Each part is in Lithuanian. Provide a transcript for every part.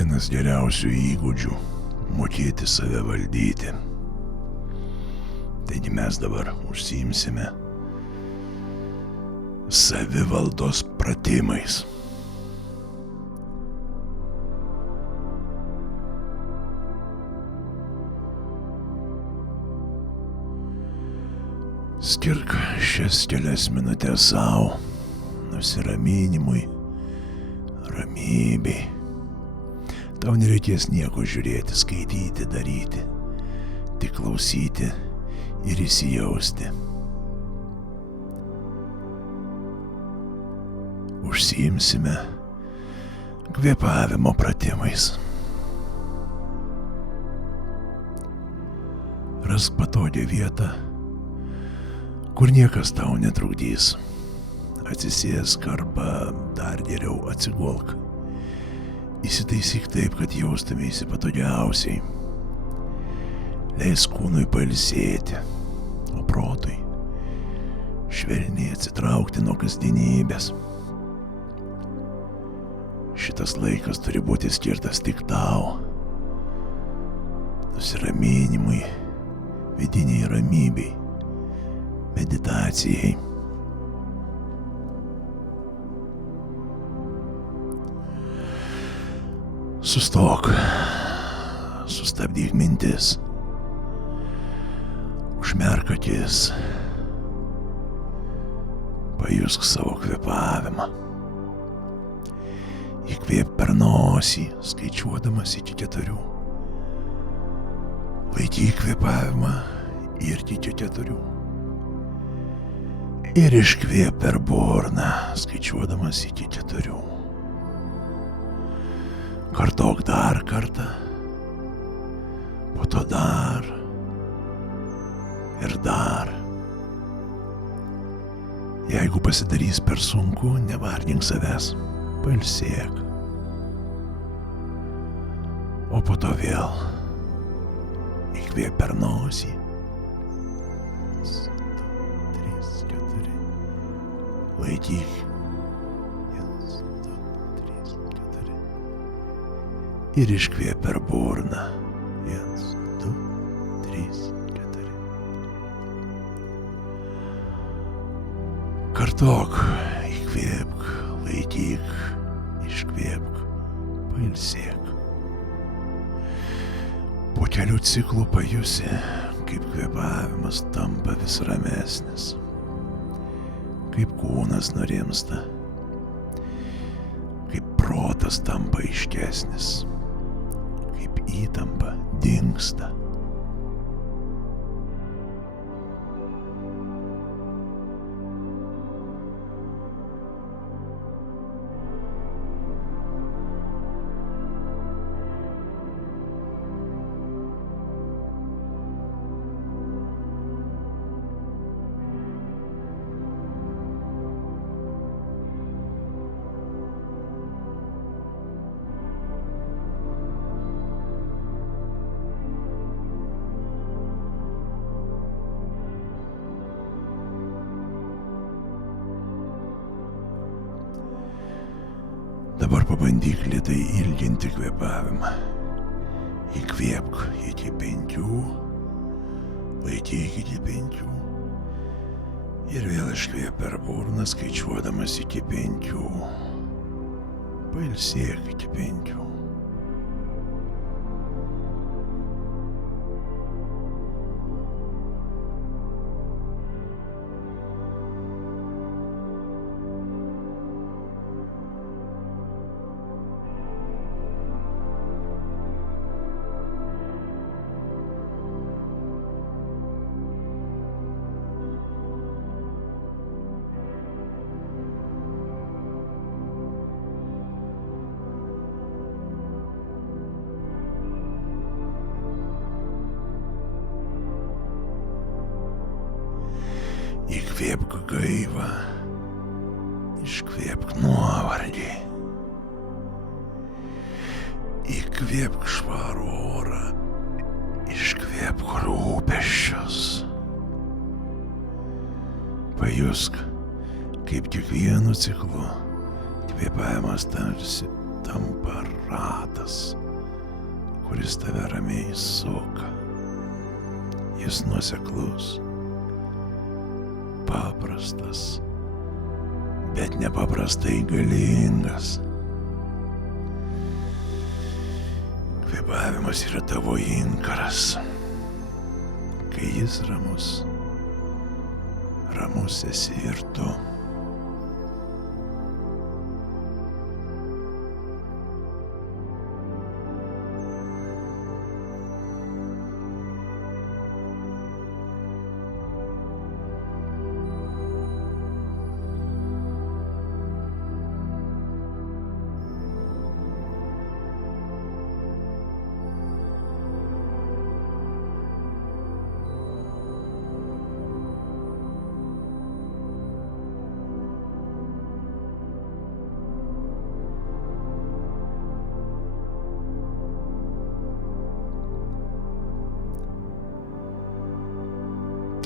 vienas geriausių įgūdžių – mokėti save valdyti. Taigi mes dabar užsiimsime savivaldos pratimais. Skirk šias kelias minutės savo nusiraminimui, ramybei. Tau nereikės nieko žiūrėti, skaityti, daryti, tik klausyti ir įsijausti. Užsiimsime kvėpavimo pratimais. Rask patogią vietą, kur niekas tau netrukdys. Atsisėsk arba dar geriau atsigulk. Įsitaisyk taip, kad jaustumėsi patogiausiai. Leisk kūnui pailsėti, o protui švelniai atsitraukti nuo kasdienybės. Šitas laikas turi būti skirtas tik tau. Nusiraminimui, vidiniai ramybei, meditacijai. Sustok, sustabdyk mintis, užmerk akis, pajusk savo kvėpavimą. Įkvėp per nosį, skaičiuodamas iki 4. Laikyk kvėpavimą ir iki 4. Ir iškvėp per burną, skaičiuodamas iki 4. Kartok dar kartą, po to dar ir dar. Jeigu pasidarys per sunku, nevargink savęs, pailsėk. O po to vėl įkvėp per nosį. 1, 2, 3, 4. Laikyk. 1, 2, 3, 4. Ir iškvėp per burną. 1, 2, 3, 4. Kartok, įkvėpk, laikyk, iškvėpk, pailsėk. Po kelių ciklų pajusi, kaip kvėpavimas tampa vis ramesnis, kaip kūnas nurimsta, kaip protas tampa aiškesnis, kaip įtampa dingsta. Dabar pabandyk lėtai ilginti kvėpavimą. Įkvėpk iki 5, laikyk iki 5 ir vėl iškvėp per burną, skaičiuodamas iki 5. Pailsėk iki 5. Įkvėpk gaivą, iškvėpk nuovargį. Įkvėpk švarų orą, iškvėpk rūpesčius. Pajusk, kaip kiekvienu ciklu kvėpavimas tarsi tampa ratas, kuris tave ramiai suka. Jis nuoseklus, paprastas, bet nepaprastai galingas. Kvėpavimas yra tavo inkaras. Kai jis ramus, ramus esi ir tu.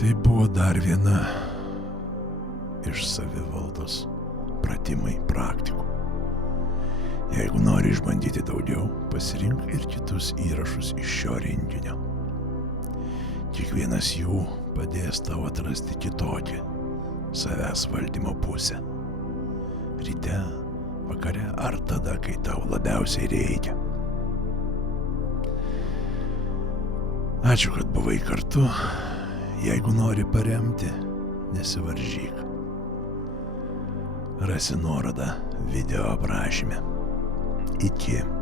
Tai buvo dar viena iš savivaldos pratimai praktikų. Jeigu nori išbandyti daugiau, pasirink ir kitus įrašus iš šio renginio. Kiekvienas jų padės tau atrasti kitokį savęs valdymo pusę. Ryte, vakare ar tada, kai tau labiausiai reikia. Ačiū, kad buvai kartu. Jeigu nori paremti, nesivaržyk. Rasi nuorodą video aprašyme. Iki.